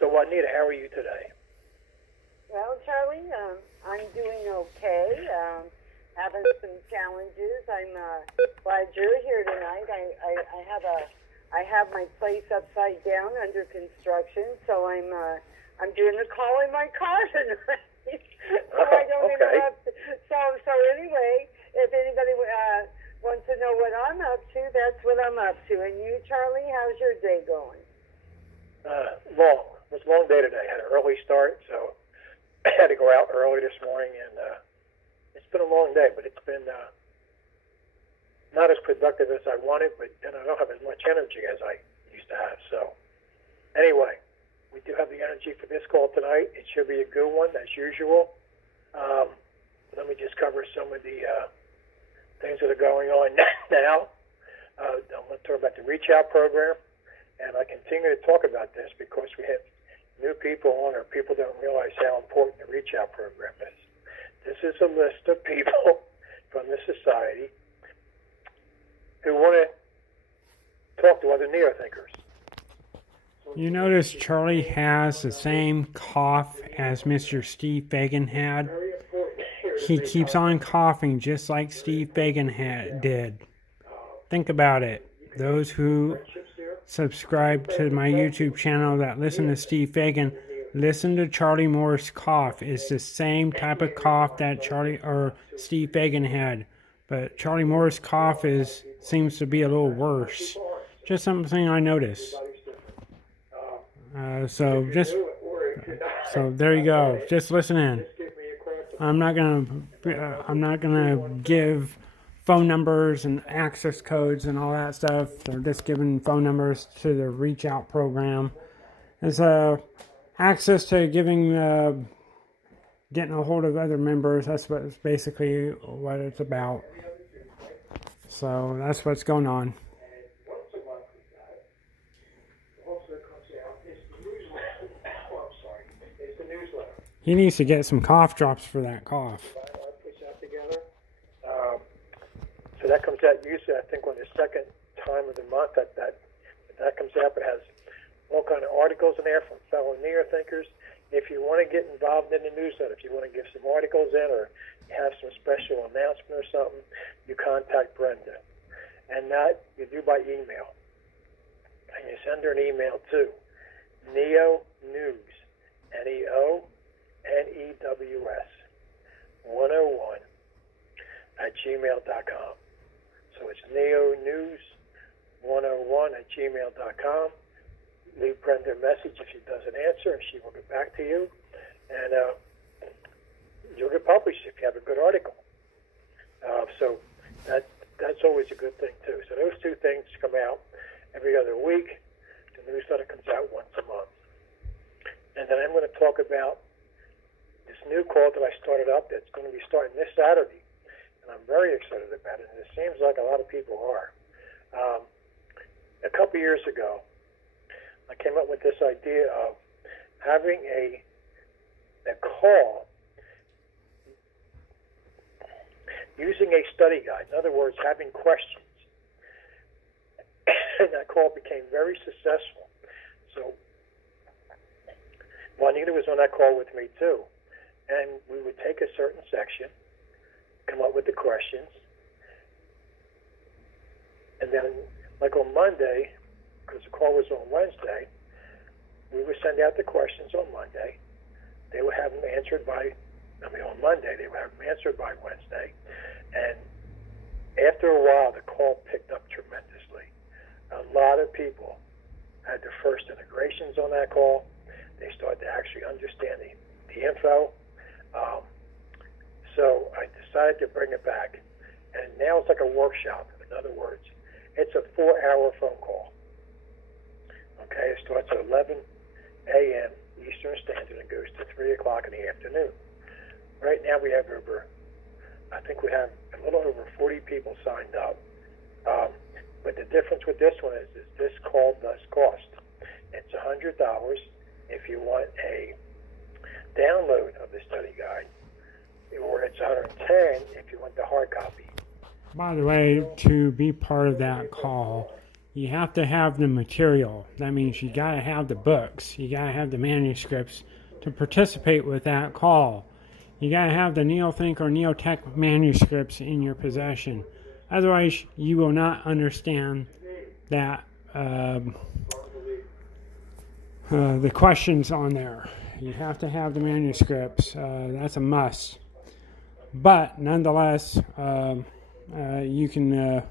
So, Juanita, how are you today? Well, Charlie, I'm doing okay. Having some challenges. I'm glad you're here tonight. I have my place upside down under construction, so I'm doing a call in my car tonight, so I don't interrupt. So anyway, if anybody wants to know what I'm up to, that's what I'm up to. And you, Charlie, how's your day going? Long. It was a long day today. I had an early start, so I had to go out early this morning, and it's been a long day, but it's been not as productive as I wanted, but and I don't have as much energy as I used to have. So anyway, we do have the energy for this call tonight. It should be a good one, as usual. Let me just cover some of the things that are going on now. I'm going to talk about the Reach Out program, and I continue to talk about this because we have new people on, or people don't realize how important the Reach Out program is. This is a list of people from the society who want to talk to other neo-thinkers. You notice Charlie has the same cough as Mr. Steve Fagan had. He keeps on coughing just like Steve Fagan did. Think about it. Those who subscribe to my YouTube channel that listen to Steve Fagan, listen to Charlie Moore's cough. It's the same type of cough that Steve Fagan had. But Charlie Moore's cough seems to be a little worse. Just something I noticed. So there you go. Just listen in. I'm not gonna give phone numbers and access codes and all that stuff. They're just giving phone numbers to the Reach Out program. It's access to getting a hold of other members. That's basically what it's about. So that's what's going on. He needs to get some cough drops for that cough. So that comes out usually, I think, on the second time of the month. That comes out. It has all kind of articles in there from fellow neo-thinkers. If you want to get involved in the newsletter, if you want to give some articles in, or you have some special announcement or something, you contact Brenda. And that you do by email. And you send her an email to neonews, NEONEWS 101 @gmail.com. So it's neonews101 @gmail.com. Leave Brenda a message if she doesn't answer, and she will get back to you. And you'll get published if you have a good article. So that's always a good thing, too. So those two things come out every other week. The newsletter comes out once a month. And then I'm going to talk about this new call that I started up that's going to be starting this Saturday. And I'm very excited about it, and it seems like a lot of people are. A couple years ago, I came up with this idea of having a call using a study guide. In other words, having questions. And that call became very successful. So Juanita was on that call with me too. And we would take a certain section, come up with the questions, and then, like on Monday, because the call was on Wednesday, we would send out the questions on Monday. They would have them answered on Monday, they would have them answered by Wednesday. And after a while, the call picked up tremendously. A lot of people had their first integrations on that call. They started to actually understand the info. So I decided to bring it back. And now it's like a workshop. In other words, it's a 4-hour phone call. Okay, it starts at 11 a.m. Eastern Standard and goes to 3 o'clock in the afternoon. Right now we have a little over 40 people signed up. But the difference with this one is this call does cost. It's $100 if you want a download of the study guide, or it's $110 if you want the hard copy. By the way, to be part of that call, you have to have the material. That means you got to have the books. You got to have the manuscripts to participate with that call. You got to have the Neothink or Neotech manuscripts in your possession. Otherwise, you will not understand that the questions on there. You have to have the manuscripts. That's a must. But nonetheless, you can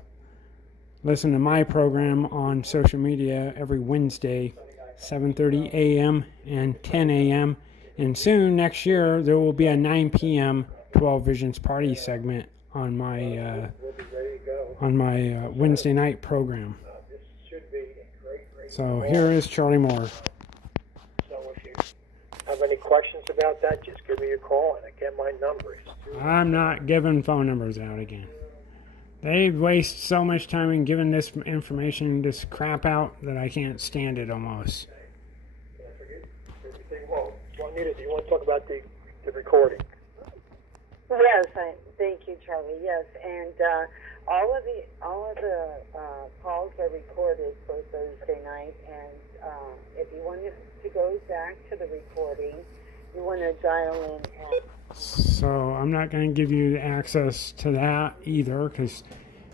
listen to my program on social media every Wednesday, 7:30 a.m. and 10 a.m. And soon, next year, there will be a 9 p.m. 12 Visions Party segment on my Wednesday night program. So here is Charlie Moore. So if you have any questions about that, just give me a call. And again, my number is I'm not giving phone numbers out again. They waste so much time in giving this information, this crap out, that I can't stand it almost. Well, Juanita, do you want to talk about the recording? Yes, thank you, Charlie. Yes, and all of the calls are recorded for Thursday night. And if you want to go back to the recording, you want to dial in at. So I'm not going to give you access to that either, because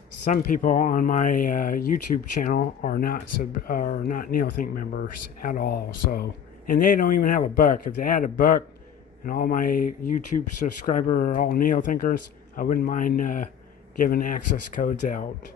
some people on my YouTube channel are not Neothink members at all. So, and they don't even have a book. If they had a book, and all my YouTube subscribers are all Neothinkers, I wouldn't mind giving access codes out.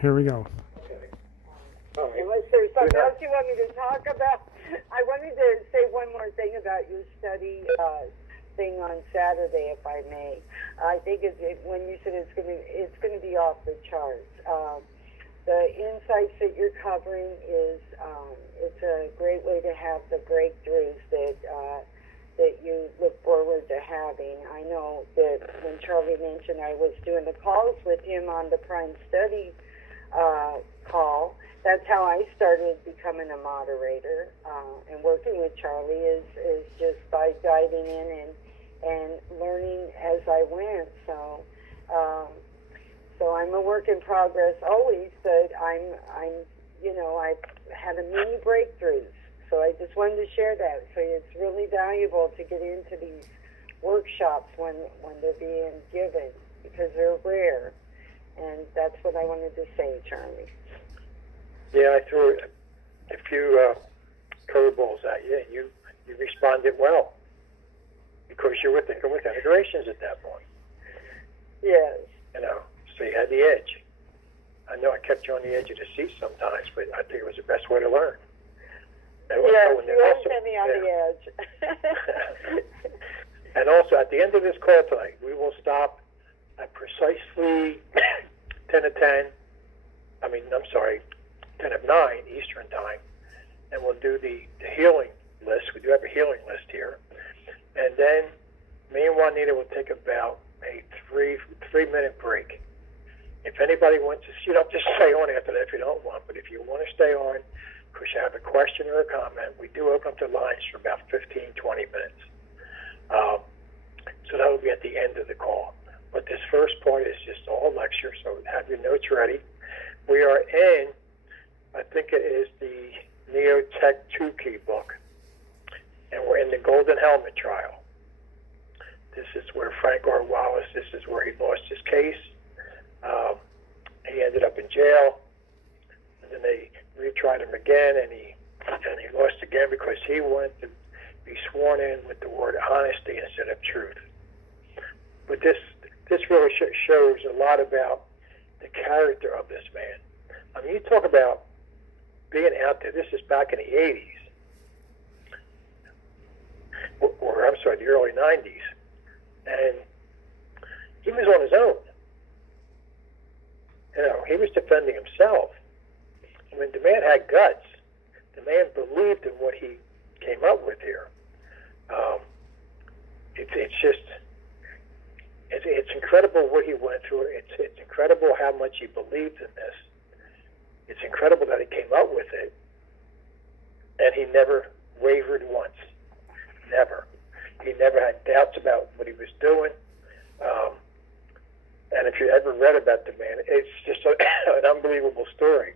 Here we go. Unless there's something else you want me to talk about, I wanted to say one more thing about your study thing on Saturday, if I may. I think when you said it's going to be off the charts. The insights that you're covering is it's a great way to have the breakthroughs that you look forward to having. I know that when Charlie mentioned I was doing the calls with him on the Prime Study call, that's how I started becoming a moderator, and working with Charlie is just by diving in and learning as I went. So I'm a work in progress always, but I've had a mini breakthroughs. So I just wanted to share that. So it's really valuable to get into these workshops when they're being given, because they're rare. And that's what I wanted to say, Charlie. Yeah, I threw a few curveballs at you, and you responded well, because you were thinking with integrations at that point. Yes. So you had the edge. I know I kept you on the edge of the seat sometimes, but I think it was the best way to learn. Yes, you always had me on the edge. And also, at the end of this call tonight, we will stop at precisely 10 of 9 Eastern Time, and we'll do the healing list. We do have a healing list here. And then me and Juanita will take about a three-minute break. If anybody wants to, you don't just stay on after that if you don't want, but if you want to stay on because you have a question or a comment, we do open up the lines for about 15, 20 minutes. So that will be at the end of the call. But this first part is just all lecture, so have your notes ready. We are in, I think it is the Neotech 2-key book, and we're in the Golden Helmet trial. This is where Frank R. Wallace, this is where he lost his case. He ended up in jail, and then they retried him again, and he lost again because he wanted to be sworn in with the word honesty instead of truth. But this really shows a lot about the character of this man. I mean, you talk about being out there. This is back in the 80s, or I'm sorry, the early 90s, and he was on his own. He was defending himself. I mean, the man had guts. The man believed in what he came up with here. It's just, It's incredible what he went through. It's incredible how much he believed in this. It's incredible that he came up with it, and he never wavered once. Never. He never had doubts about what he was doing. And if you ever read about the man, it's just an unbelievable story.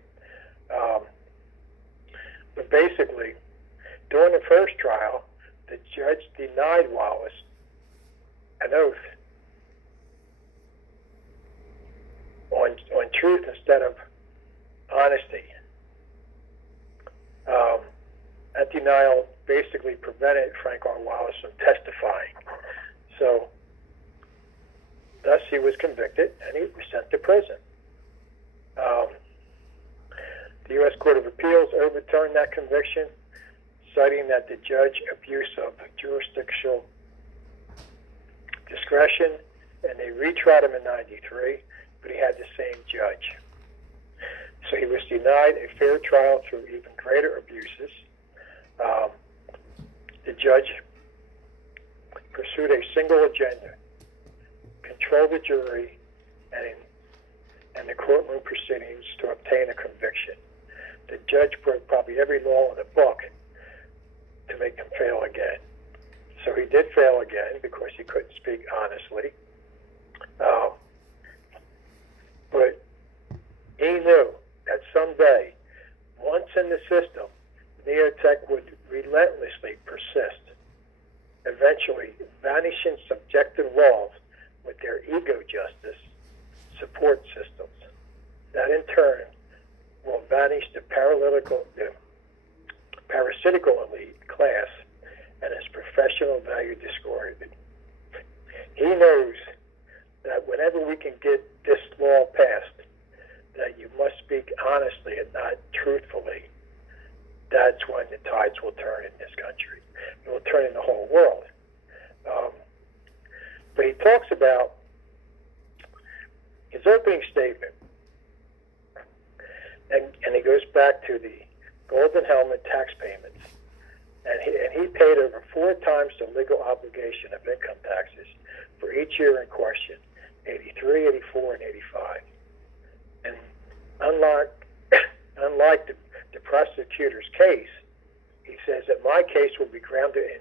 But basically, during the first trial, the judge denied Wallace an oath on truth instead of honesty. That denial basically prevented Frank R. Wallace from testifying. So, thus he was convicted and he was sent to prison. The U.S. Court of Appeals overturned that conviction, citing that the judge abuse of jurisdictional discretion, and they retried him in '93, but he had the same judge. So he was denied a fair trial through even greater abuses. The judge pursued a single agenda: control the jury and the courtroom proceedings to obtain a conviction. The judge broke probably every law in the book to make him fail again. So he did fail again because he couldn't speak honestly. But he knew that someday, once in the system, Neotech would relentlessly persist, eventually vanishing subjective laws with their ego justice support systems. That in turn will vanish the parasitical elite class and its professional value discarded. He knows that whenever we can get this law passed, that you must speak honestly and not truthfully, that's when the tides will turn in this country. It will turn in the whole world. But he talks about his opening statement, and he goes back to the Golden Helmet tax payments. And he paid over 4 times the legal obligation of income taxes for each year in question, 83, 84, and 85. And unlike the prosecutor's case, he says that my case will be grounded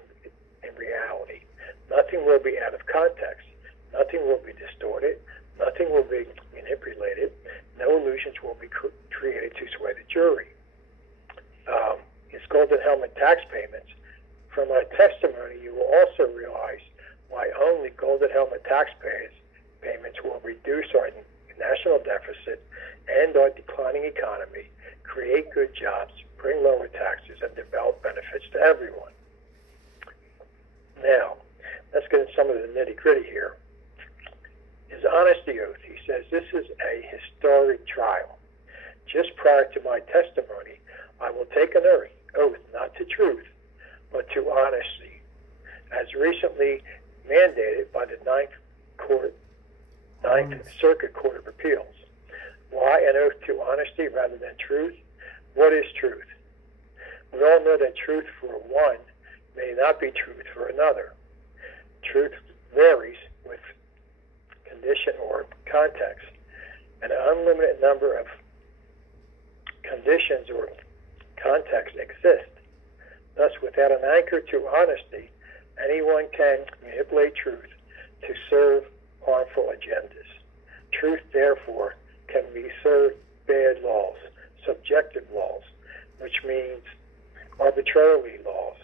in reality. Nothing will be out of context. Nothing will be distorted. Nothing will be manipulated. No illusions will be created to sway the jury. His Golden Helmet tax payments. From my testimony, you will also realize why only Golden Helmet tax payments will reduce our national deficit and our declining economy, create good jobs, bring lower taxes, and develop benefits to everyone. Now, let's get into some of the nitty-gritty here. His honesty oath, he says, this is a historic trial. Just prior to my testimony, I will take an oath not to truth, but to honesty, as recently mandated by the Ninth Circuit Court of Appeals. Why an oath to honesty rather than truth? What is truth? We all know that truth for one may not be truth for another. Truth varies with condition or context. An unlimited number of conditions or contexts exist. Thus, without an anchor to honesty, anyone can manipulate truth to serve harmful agendas. Truth, therefore, can be served bad laws, subjective laws, which means arbitrarily laws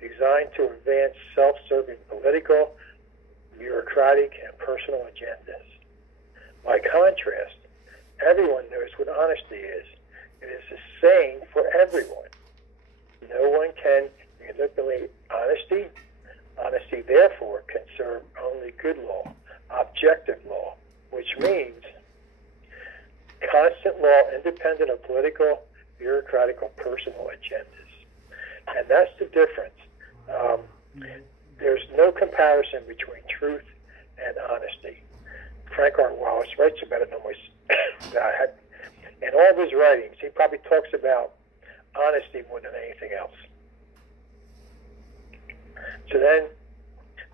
designed to advance self-serving political, bureaucratic, and personal agendas. By contrast, everyone knows what honesty is. It is the same for everyone. No one can manipulate honesty. Honesty, therefore, can serve only good law, objective law, which means constant law independent of political, bureaucratic, or personal agendas. And that's the difference. There's no comparison between truth and honesty. Frank R. Wallace writes about it in all of his writings. He probably talks about honesty more than anything else. So then,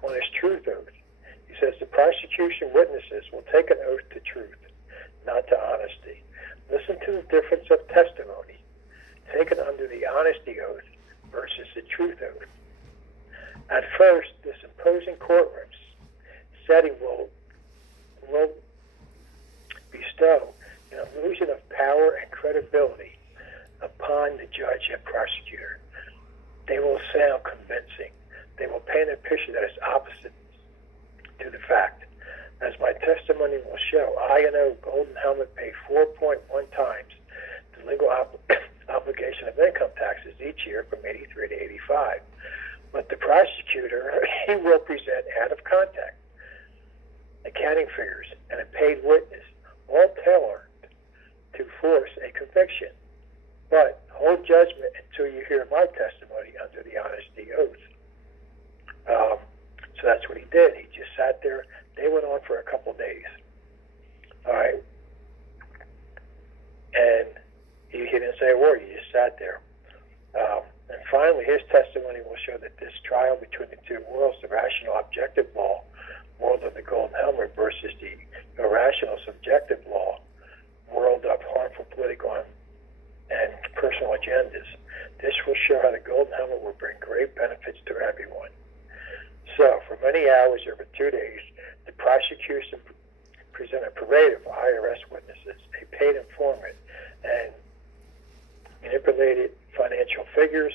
on his truth oath, he says the prosecution witnesses will take an oath to truth, not to honesty. Listen to the difference of testimony taken under the honesty oath versus the truth oath. At first, this imposing courtroom setting will bestow an illusion of power and credibility upon the judge and prosecutor. They will sound convincing. They will paint a picture that is opposite to the fact. As my testimony will show, I and O Golden Helmet pay 4.1 times the legal obligation of income taxes each year from 83 to 85. But the prosecutor, he will present out of context accounting figures and a paid witness, all tailored to force a conviction. But hold judgment until you hear my testimony under the honesty oath. So that's what he did. He just sat there. They went on for a couple days. All right. And he didn't say a word. He just sat there. And finally, his testimony will show that this trial between the two worlds, the rational objective law, world of the Golden Helmet, versus the irrational subjective law, world of harmful political and personal agendas. This will show how the Golden Helmet will bring great benefits to everyone. So, for many hours over 2 days, the prosecution presented a parade of IRS witnesses, a paid informant, and manipulated financial figures,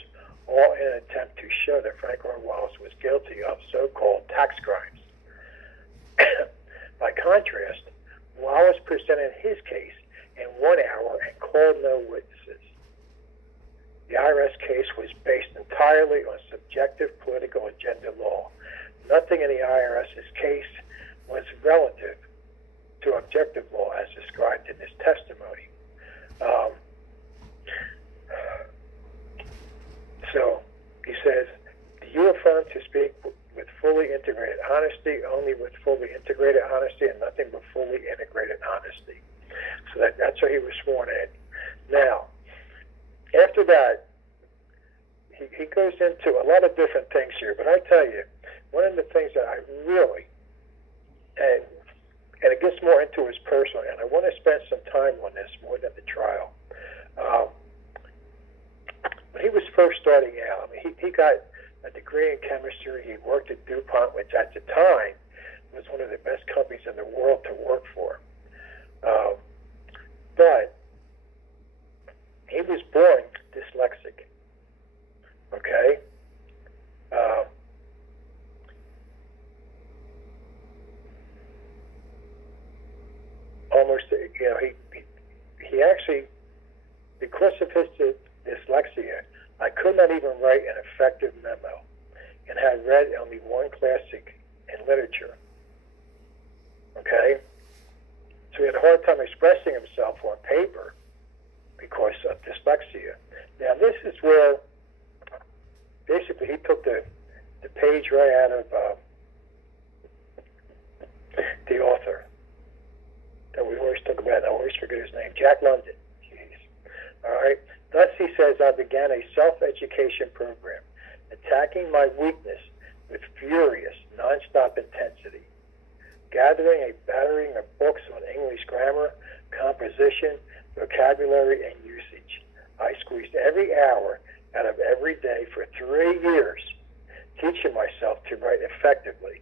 all in an attempt to show that Frank R. Wallace was guilty of so-called tax crimes. By contrast, Wallace presented his case in 1 hour and called no witnesses. The IRS case was based entirely on subjective political agenda law. Nothing in the IRS's case was relative to objective law as described in his testimony. So he says, do you affirm to speak with fully integrated honesty, only with fully integrated honesty, and nothing but fully integrated honesty? So that's how he was sworn in. Now, after that, he goes into a lot of different things here, but I tell you, one of the things that I really, and it gets more into his personal, and I want to spend some time on this more than the trial. When he was first starting out, I mean, he got a degree in chemistry. He worked at DuPont, which at the time was one of the best companies in the world to work for. But he was born dyslexic. Okay? Almost, he actually, because of his dyslexia, I could not even write an effective memo and had read only one classic in literature. Okay? So he had a hard time expressing himself on paper because of dyslexia. Now, this is where basically he took the page right out of the author that we always talk about. I always forget his name, Jack London. Jeez. All right. Thus, he says, I began a self-education program, attacking my weakness with furious, nonstop intensity, gathering a battery of books on English grammar, composition, vocabulary, and usage. I squeezed every hour out of every day for 3 years, teaching myself to write effectively.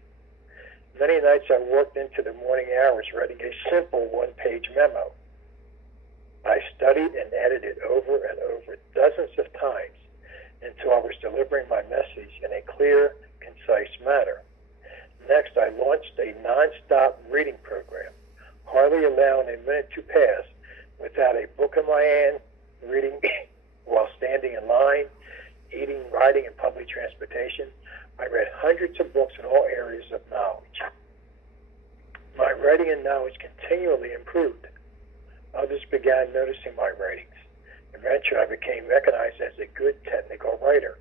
Many nights I worked into the morning hours writing a simple one-page memo. I studied and edited over and over dozens of times until I was delivering my message in a clear, concise manner. Next, I launched a non-stop reading program, hardly allowing a minute to pass without a book in my hand, reading while standing in line, eating, riding, and public transportation. I read hundreds of books in all areas of knowledge. My writing and knowledge continually improved. Others began noticing my writings. Eventually, I became recognized as a good technical writer.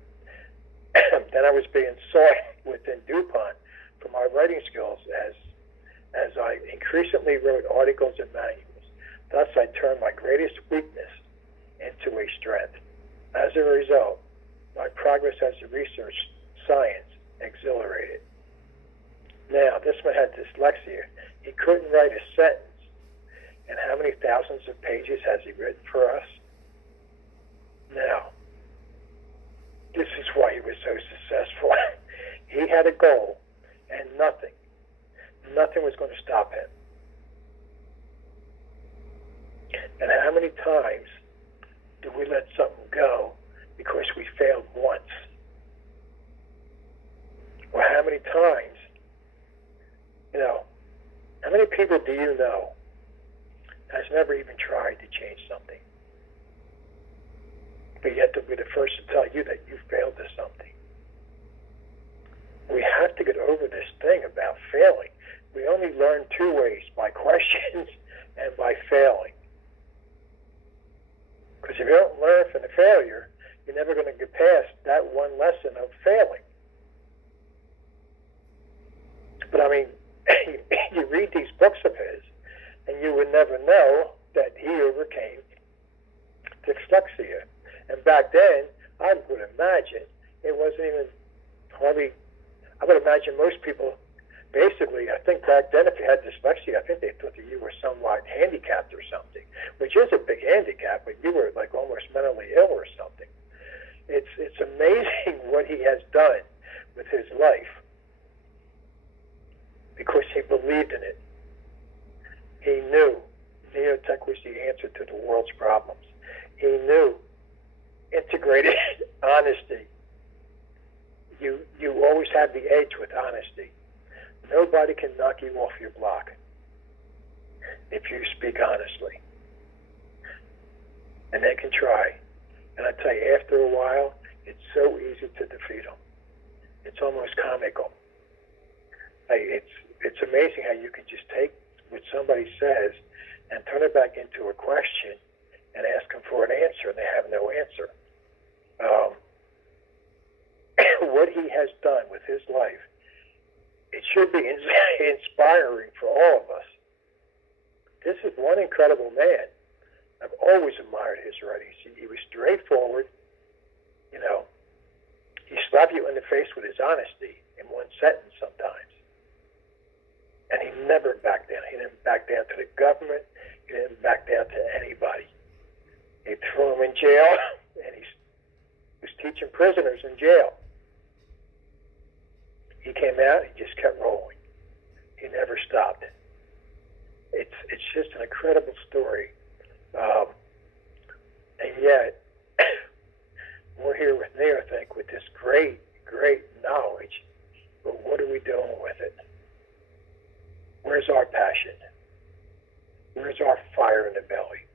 Then I was being sought within DuPont for my writing skills as I increasingly wrote articles and manuals. Thus, I turned my greatest weakness into a strength. As a result, my progress as a research science exhilarated. Now, this man had dyslexia. He couldn't write a sentence. And how many thousands of pages has he written for us? Now, this is why he was so successful. He had a goal, and nothing was going to stop him. And how many times do we let something go because we failed once? Or how many times, how many people do you know has never even tried to change something? But yet they'll be the first to tell you that you failed at something. We have to get over this thing about failing. We only learn two ways, by questions and by failing. Because if you don't learn from the failure, you're never going to get past that one lesson of failing. But I mean, you read these books of his, and you would never know that he overcame dyslexia. And back then, I would imagine it wasn't even hardly. I would imagine most people, basically, I think back then, if you had dyslexia, I think they thought that you were somewhat handicapped or something, which is a big handicap, but you were like almost mentally ill or something. It's amazing what he has done with his life because he believed in it. He knew neotech was the answer to the world's problems. He knew integrated honesty. You always have the edge with honesty. Nobody can knock you off your block if you speak honestly. And they can try. And I tell you, after a while, it's so easy to defeat them. It's almost comical. It's amazing how you can just take what somebody says and turn it back into a question and ask them for an answer, and they have no answer. What he has done with his life, it should be inspiring for all of us. This is one incredible man. I've always admired his writings. He was straightforward. He slapped you in the face with his honesty in one sentence sometimes. And he never backed down. He didn't back down to the government. He didn't back down to anybody. They threw him in jail, and he was teaching prisoners in jail. He came out, he just kept rolling. He never stopped. It's just an incredible story. And yet, we're here with me, I think, with this great, great knowledge. But what are we doing with it? Where's our passion? Where's our fire in the belly?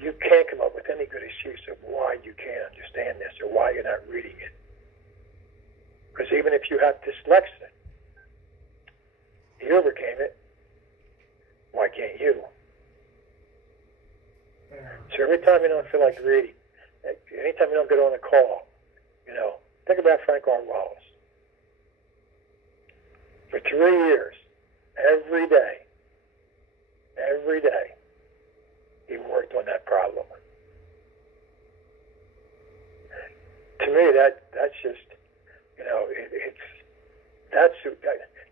You can't come up with any good excuse of why you can't understand this or why you're not reading it. Because even if you have dyslexia, he overcame it. Why can't you? So every time you don't feel like reading, anytime you don't get on a call, think about Frank R. Wallace. For 3 years, every day, he worked on that problem. To me, that's just,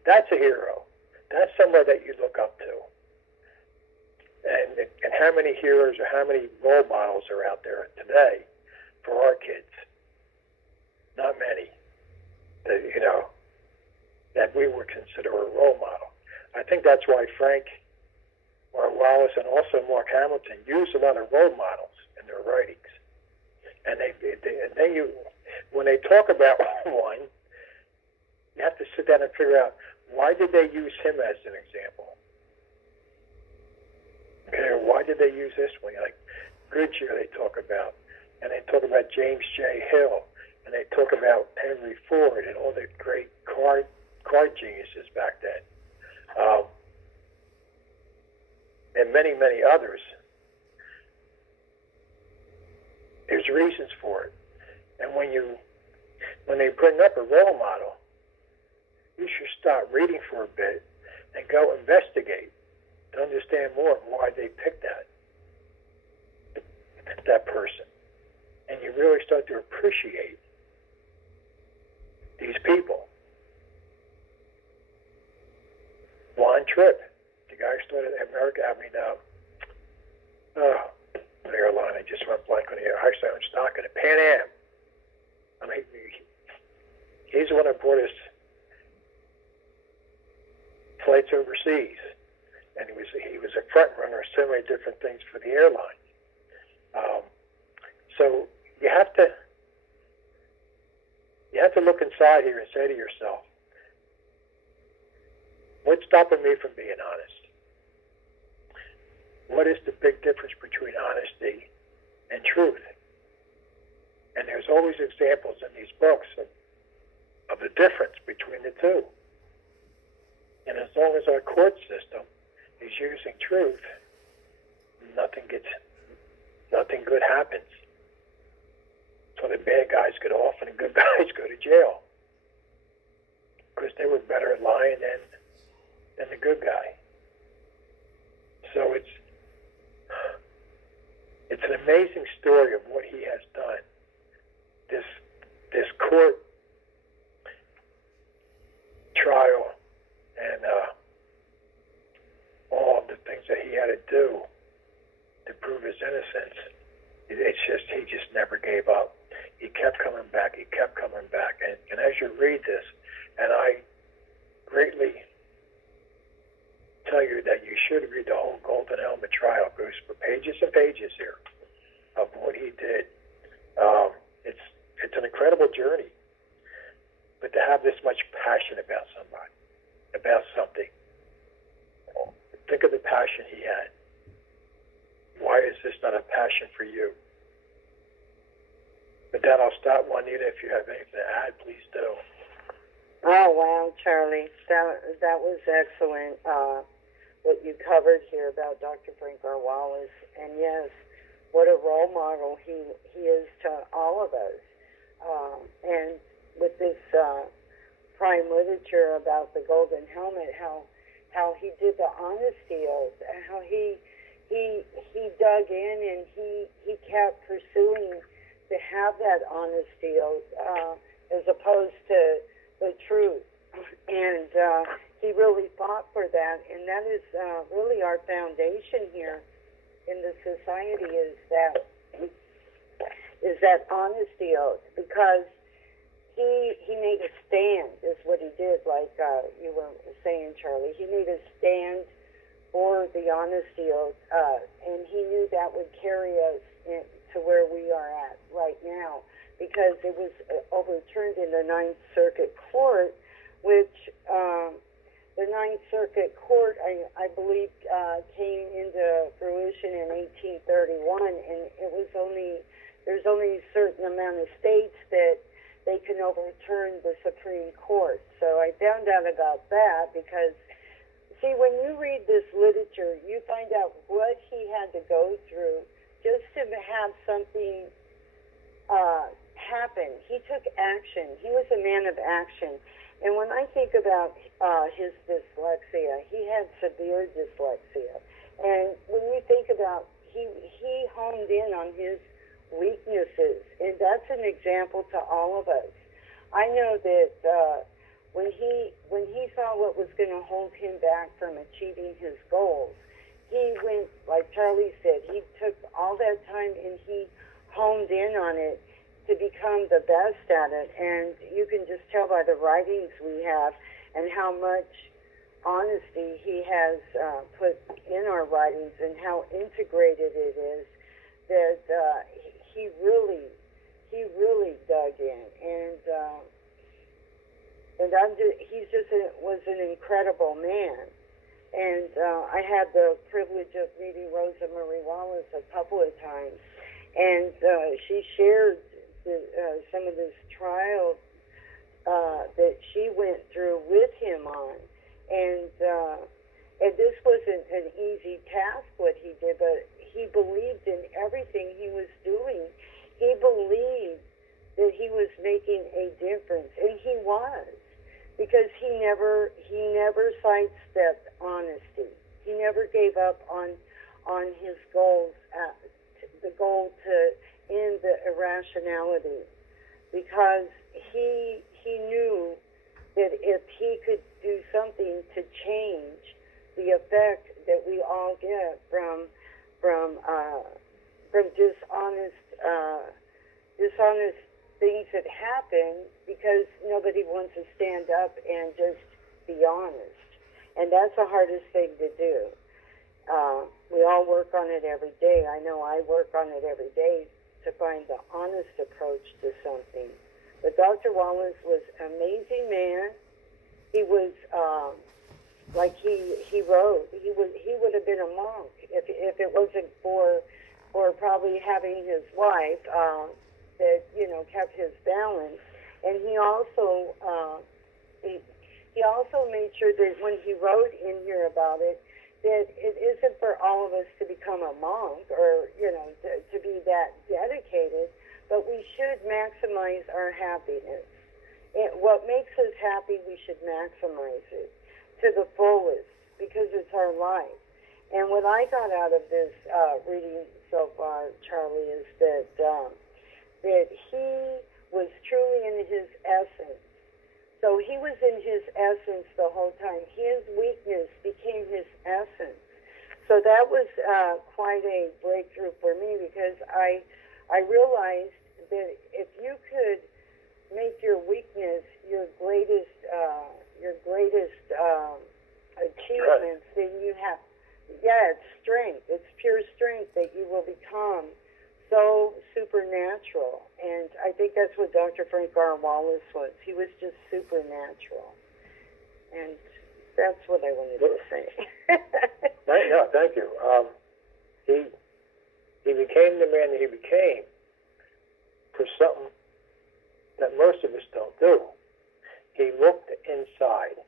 that's a hero. That's somebody that you look up to. And how many heroes or how many role models are out there today for our kids? Not many. That we would consider a role model. I think that's why Frank or Wallace and also Mark Hamilton use a lot of role models in their writings. And when they talk about one, you have to sit down and figure out, why did they use him as an example? Okay, or why did they use this one? Like Goodyear they talk about, and they talk about James J. Hill, and they talk about Henry Ford and all the great car geniuses back then. And many, many others. There's reasons for it. And when they bring up a role model, you should stop reading for a bit and go investigate to understand more of why they picked that person. And you really start to appreciate these people. America. I mean, the airline. I just went blank on the air. Actually, I own stock in it. Pan Am. I mean, he's the one that brought us flights overseas, and he was a front runner of so many different things for the airline. So you have to look inside here and say to yourself, what's stopping me from being honest? What is the big difference between honesty and truth? And there's always examples in these books of the difference between the two. And as long as our court system is using truth, nothing good happens. So the bad guys get off and the good guys go to jail because they were better at lying than the good guy. So it's an amazing story of what he has done. This court trial and all of the things that he had to do to prove his innocence. It's just he just never gave up. He kept coming back. He kept coming back. And as you read this, and I greatly tell you that you should read the whole Golden Helmet trial. It goes for pages and pages here of what he did. It's an incredible journey. But to have this much passion about somebody, about something, think of the passion he had. Why is this not a passion for you? With that, I'll stop, Juanita. If you have anything to add, please do. Oh, wow, Charlie. That was excellent, what you covered here about Dr. Frank R. Wallace. And yes, what a role model he is to all of us. And with this prime literature about the Golden Helmet, how he did the honesty oath, how he dug in and he kept pursuing to have that honesty oath as opposed to the truth. And he really fought for that. And that is really our foundation here in the society is that honesty oath, because he made a stand, is what he did, like you were saying, Charlie. He made a stand for the honesty oath, and he knew that would carry us to where we are at right now, because it was overturned in the Ninth Circuit Court, which the Ninth Circuit Court, I believe, came into fruition in 1831, and there's only a certain amount of states that they can overturn the Supreme Court. So I found out about that because, see, when you read this literature, you find out what he had to go through just to have something happen. He took action. He was a man of action. And when I think about his dyslexia, he had severe dyslexia. And when you think about, he honed in on his weaknesses, and that's an example to all of us. I know that when he saw what was going to hold him back from achieving his goals, he went, like Charlie said, he took all that time and he honed in on it to become the best at it. And you can just tell by the writings we have and how much honesty he has put in our writings and how integrated it is, that he really dug in, and was an incredible man. And I had the privilege of meeting Rosa Marie Wallace a couple of times, and she shared some of this trial that she went through with him on, and this wasn't an easy task what he did, but he believed in everything he was doing. He believed that he was making a difference, and he was, because he never sidestepped honesty. He never gave up on his goals, the goal to end the irrationality, because he knew that if he could do something to change the effect that we all get from dishonest things that happen because nobody wants to stand up and just be honest. And that's the hardest thing to do. We all work on it every day. I know I work on it every day to find the honest approach to something. But Dr. Wallace was an amazing man. He was, like he wrote, he would have been a monk if it wasn't for probably having his wife that kept his balance. And he also he also made sure that when he wrote in here about it, that it isn't for all of us to become a monk or to be that dedicated, but we should maximize our happiness. What makes us happy, we should maximize it to the fullest because it's our life. And what I got out of this reading so far, Charlie, is that he was truly in his essence. So he was in his essence the whole time. His weakness became his essence. So that was quite a breakthrough for me because I realized that if you could make your weakness your greatest achievements, then you have, it's strength. It's pure strength that you will become so supernatural. And I think that's what Dr. Frank R. Wallace was. He was just supernatural. And that's what I wanted to say. No, thank you. He became the man that he became for something that most of us don't do. He looked inside.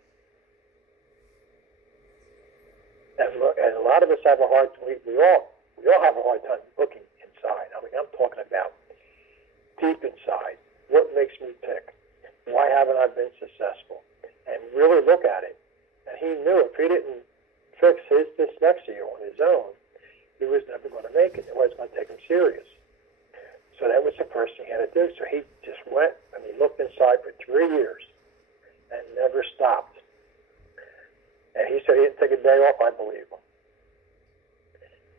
And a lot of us have a hard time, we all have a hard time looking inside. I mean, I'm talking about deep inside. What makes me tick? Why haven't I been successful? And really look at it. And he knew if he didn't fix his dyslexia on his own, he was never going to make it. It wasn't going to take him serious. So that was the first thing he had to do. So he just went and he looked inside for 3 years and never stopped. And he said he didn't take a day off. I believe him.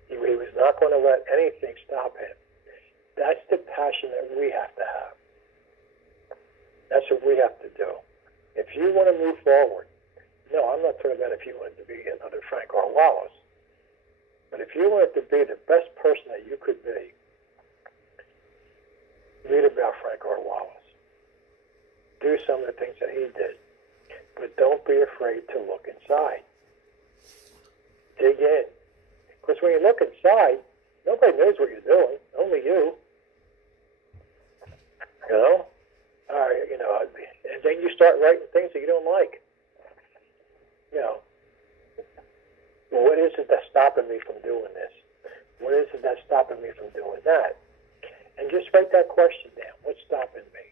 He was not going to let anything stop him. That's the passion that we have to have. That's what we have to do. If you want to move forward, no, I'm not talking about if you wanted to be another Frank R. Wallace, but if you wanted to be the best person that you could be, read about Frank R. Wallace. Do some of the things that he did, but don't be afraid to look inside. Dig in. Because when you look inside, nobody knows what you're doing, only you. And then you start writing things that you don't like. What is it that's stopping me from doing this? What is it that's stopping me from doing that? And just write that question down. What's stopping me?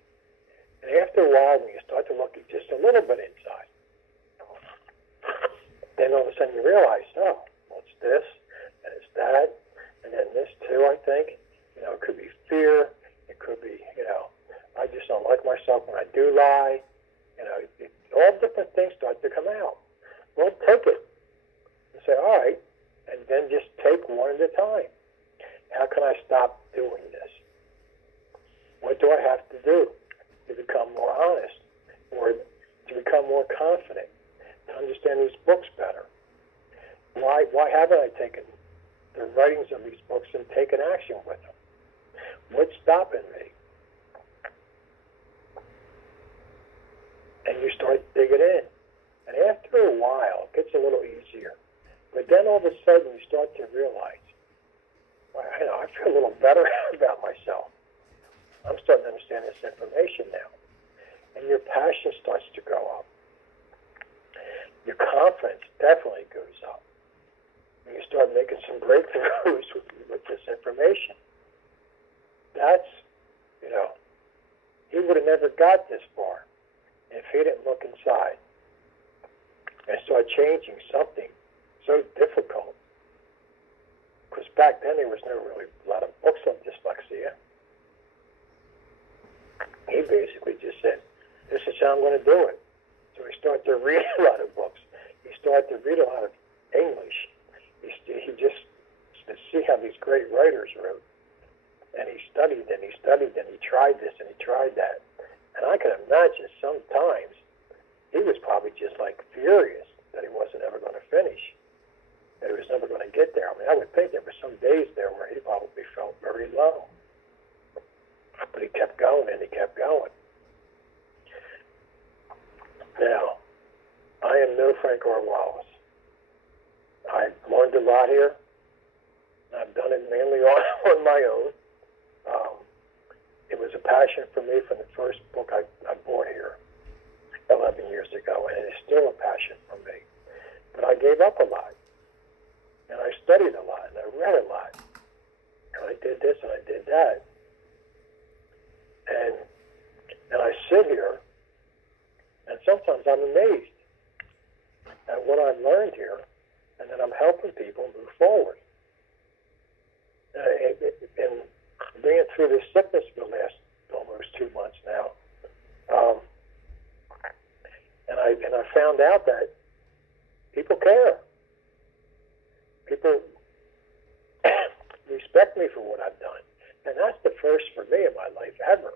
And after a while, when you start to look just a little bit inside, then all of a sudden you realize, oh, well, it's this, and it's that, and then this too, I think. It could be fear. It could be, I just don't like myself when I do lie. All different things start to come out. Well, take it and say, all right, and then just take one at a time. How can I stop doing this? What do I have to do to become more honest or to become more confident, to understand these books better? Why haven't I taken the writings of these books and taken action with them? What's stopping me? And you start digging in. And after a while, it gets a little easier. But then all of a sudden, you start to realize, well, I feel a little better about myself. I'm starting to understand this information now. And your passion starts to go up. Your confidence definitely goes up. And you start making some breakthroughs with this information. That's, he would have never got this far if he didn't look inside and start changing something so difficult. Because back then there was no really a lot of books on dyslexia. He basically just said, this is how I'm going to do it. So he started to read a lot of books. He started to read a lot of English. He just to see how these great writers wrote. And he studied and he studied and he tried this and he tried that. And I can imagine sometimes he was probably just like furious that he wasn't ever going to finish, that he was never going to get there. I mean, I would think there were some days there where he probably felt very low. But he kept going and he kept going. Now, I am no Frank R. Wallace. I've learned a lot here. I've done it mainly on my own. It was a passion for me from the first book I bought here 11 years ago, and it's still a passion for me. But I gave up a lot, and I studied a lot, and I read a lot, and I did this and I did that. And I sit here, and sometimes I'm amazed at what I've learned here, and that I'm helping people move forward. And being through this sickness for the last almost 2 months now, and I found out that people care. People respect me for what I've done, and that's the first for me in my life ever.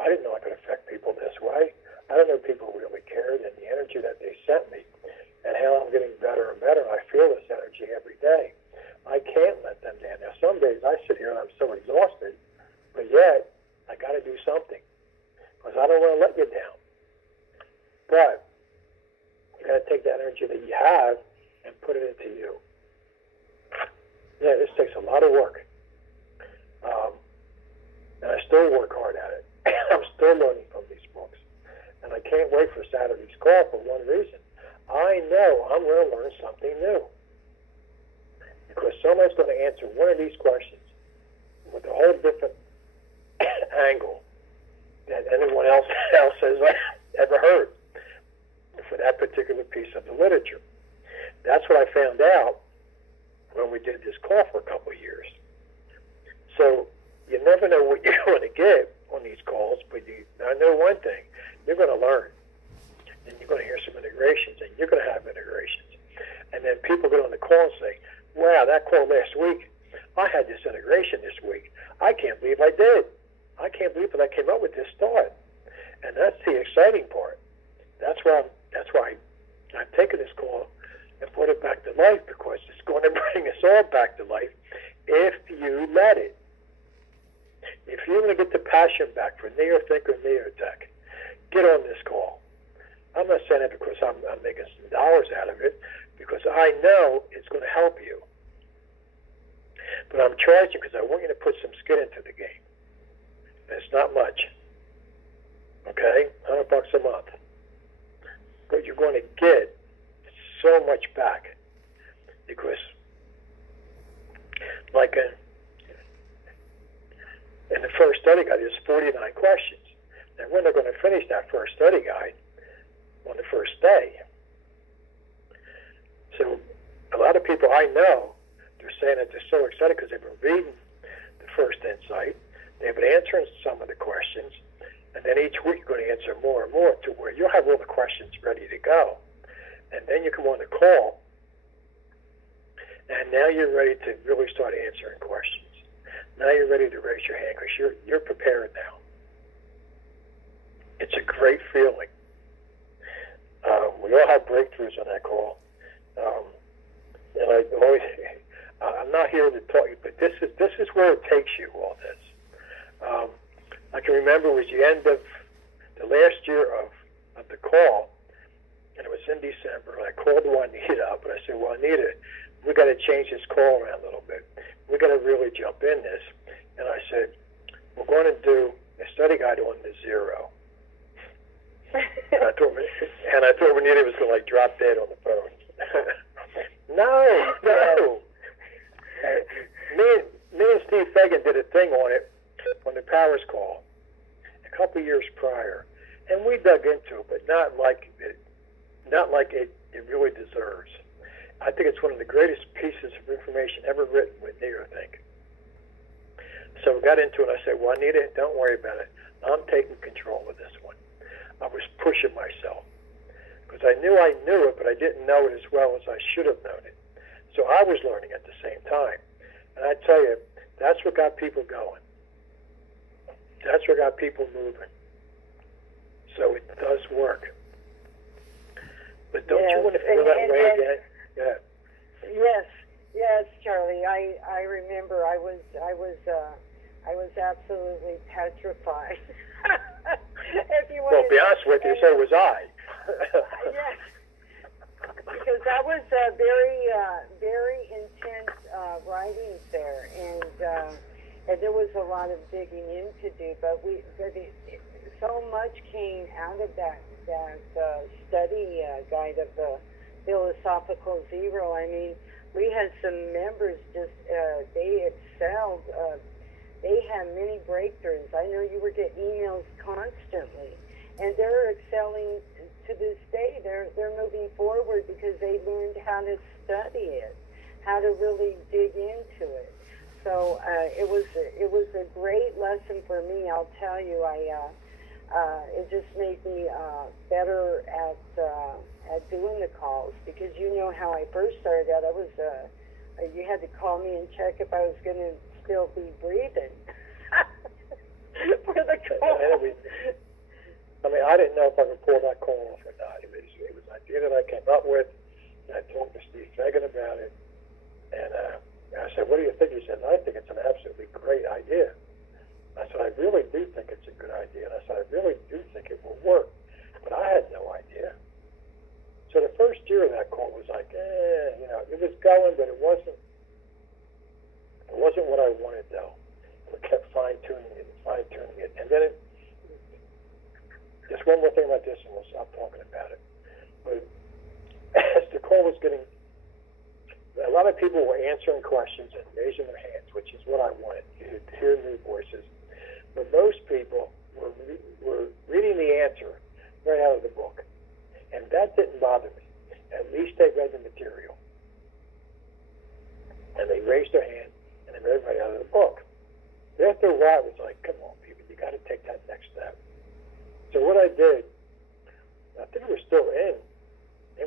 I didn't know I could affect people this way. I didn't know people really cared, and the energy that they sent me, and how I'm getting better and better. And I feel this energy every day. I can't let them down. Now, some days I sit here and I'm so exhausted, but yet I got to do something because I don't want to let you down. But you got to take that energy that you have and put it into you. Yeah, this takes a lot of work, and I still work hard at it. I'm still learning from these books, and I can't wait for Saturday's call for one reason. I know I'm going to learn something new. Because someone's going to answer one of these questions with a whole different angle than anyone else has ever heard for that particular piece of the literature. That's what I found out when we did this call for a couple of years. So you never know what you're going to get on these calls, but I know one thing. You're going to learn. And you're going to hear some integrations, and you're going to have integrations. And then people get on the call and say, wow, that call last week, I had this integration this week. I can't believe I did. I can't believe that I came up with this thought. And that's the exciting part. That's why I've taken this call and put it back to life, because it's going to bring us all back to life if you let it. If you're going to get the passion back for Neothink or Neotech, get on this call. I'm not saying it because I'm making some dollars out of it, because I know it's going to help you. But I'm charging because I want you to put some skin into the game. And it's not much. Okay? $100 a month. But you're going to get so much back. Because, like in the first study guide, there's 49 questions. And when they're going to finish that first study guide on the first day. So a lot of people I know, they're saying that they're so excited because they've been reading the first insight. They've been answering some of the questions. And then each week you're going to answer more and more to where you'll have all the questions ready to go. And then you come on the call, and now you're ready to really start answering questions. Now you're ready to raise your hand because you're prepared now. It's a great feeling. We all have breakthroughs on that call. And I'm not here to talk, but this is where it takes you, all this. I can remember it was the end of the last year of the call, and it was in December, and I called Juanita up, and I said, well, Juanita, we got to change this call around a little bit. We got to really jump in this. And I said, we're going to do a study guide on the zero. And I thought Juanita was going to drop dead on the phone. No. Me and Steve Fagan did a thing on it on the Powers call a couple of years prior, and we dug into it, but not like it really deserves. I think it's one of the greatest pieces of information ever written with Neothink. So we got into it. I said, well, Anita, don't worry about it. I'm taking control of this one. I was pushing myself. because I knew it, but I didn't know it as well as I should have known it. So I was learning at the same time. And I tell you, that's what got people going. That's what got people moving. So it does work. But don't you want to feel that way again? Yeah. Yes, Charlie. I remember I was absolutely petrified. If you Well, to be honest with you, so was I. Yes, because that was very intense writings there, and there was a lot of digging in to do. But so much came out of that study guide of the philosophical zero. I mean, we had some members just they excelled. They had many breakthroughs. I know you were getting emails constantly, and they're excelling to this day. They're moving forward because they learned how to study it, how to really dig into it. So it was a great lesson for me. I'll tell you, it just made me better at doing the calls, because you know how I first started out. I was you had to call me and check if I was going to still be breathing for the call. I mean, I didn't know if I could pull that call off or not. It was an idea that I came up with, and I talked to Steve Fagan about it, and I said, what do you think? He said, I think it's an absolutely great idea. I said, I really do think it's a good idea, and I said, I really do think it will work, but I had no idea. So the first year of that call was like, it was going, but it wasn't what I wanted, though. We kept fine-tuning it, and then just one more thing about this, and we'll stop talking about it. But as the call was getting, a lot of people were answering questions and raising their hands, which is what I wanted, to hear new voices. But most people were reading the answer right out of the book, and that didn't bother me. At least they read the material, and they raised their hand, and they read right out of the book. After a while, it was like, come on, people, you got to take that next step. So what I did, I think we're still in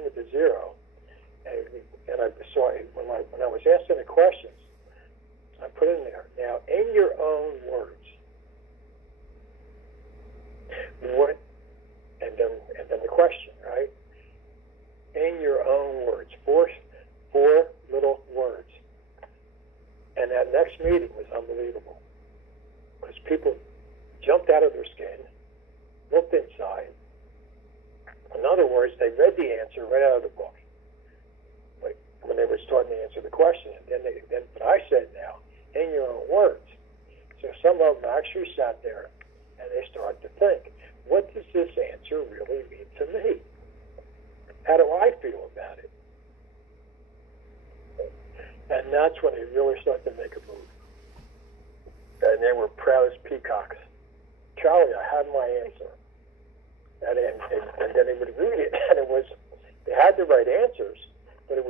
with the zero, and I saw when I was asking the questions, I put in there, now in your own words, what, and then the question, right? In your own words, four little words. And that next meeting was unbelievable, because people jumped out of their skin, looked inside. In other words, they read the answer right out of the book, like when they were starting to answer the question. And then I said, now, in your own words. So some of them actually sat there and they started to think, what does this answer really mean to me? How do I feel about it? And that's when they really started to make a move. And they were proud as peacocks. Charlie, I have my answer. And then they would read it, and they had the right answers, but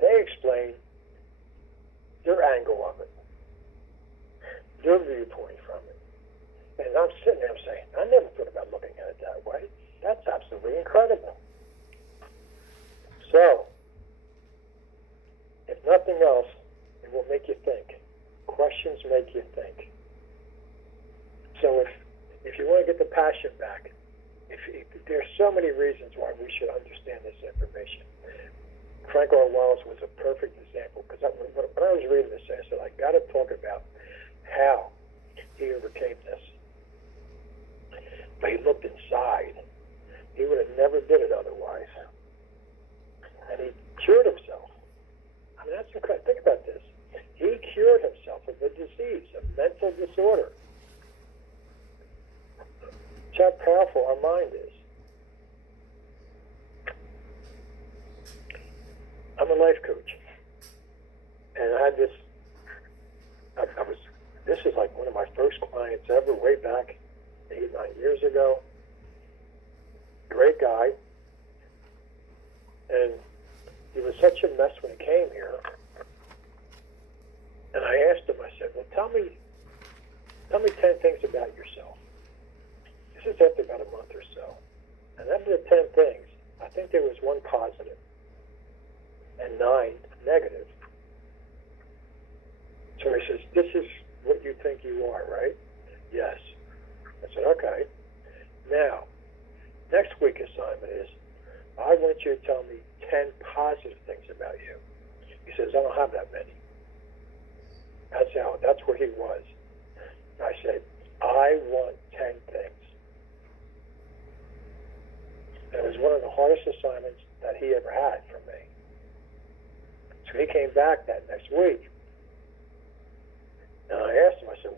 they explained their angle of it, their viewpoint from it. And I'm sitting there saying, I never thought about looking at it that way. That's absolutely incredible. So, if nothing else, it will make you think. Questions make you think. So if you want to get the passion back, there's so many reasons why we should understand this information. Frank R. Wallace was a perfect example, because when I was reading this, I said, I got to talk about how he overcame this. But he looked inside. He would have never did it otherwise. And he cured himself. I mean, that's incredible. Think about this. He cured himself of a disease, a mental disorder. That's how powerful our mind is. I'm a life coach, and I had this. This is like one of my first clients ever, way back 8, 9 years ago. Great guy, and he was such a mess when he came here. And I asked him. I said, "Well, tell me 10 things about yourself." This is after about a month or so. And after the 10 things, I think there was 1 positive and 9 negative. So he says, this is what you think you are, right? Yes. I said, okay. Now, next week assignment is, I want you to tell me 10 positive things about you. He says, I don't have that many. That's where he was. I said, I want 10 things. And it was one of the hardest assignments that he ever had for me. So he came back that next week. And I asked him, I said,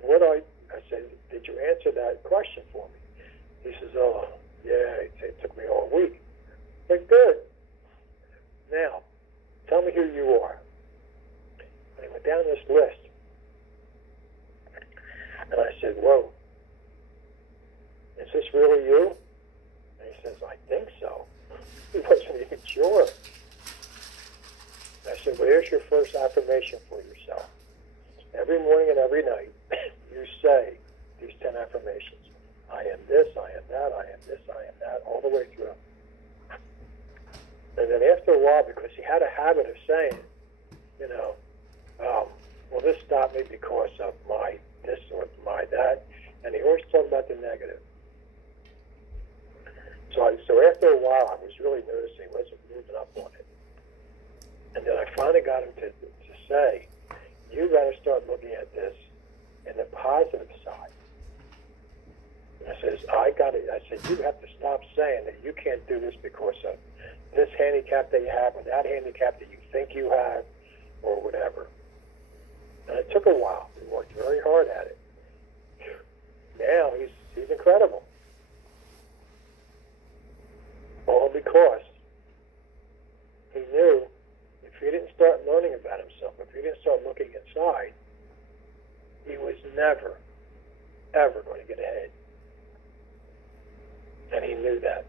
I said, did you answer that question for me? He says, oh, yeah, it took me all week. I said, good. Now, tell me who you are. And he went down this list. And I said, whoa, is this really you? And he says, I think so. He wasn't even sure. I said, well, here's your first affirmation for yourself. Every morning and every night, you say these 10 affirmations. I am this, I am that, I am this, I am that, all the way through. And then after a while, because he had a habit of saying, well, this stopped me because of my this or my that, and he always talked about the negative. So after a while, I was really noticing he wasn't moving up on it. And then I finally got him to say, you got to start looking at this in the positive side. And I said, you have to stop saying that you can't do this because of this handicap that you have or that handicap that you think you have or whatever. And it took a while. He worked very hard at it. Now he's incredible. All because he knew if he didn't start learning about himself, if he didn't start looking inside, he was never, ever going to get ahead. And he knew that.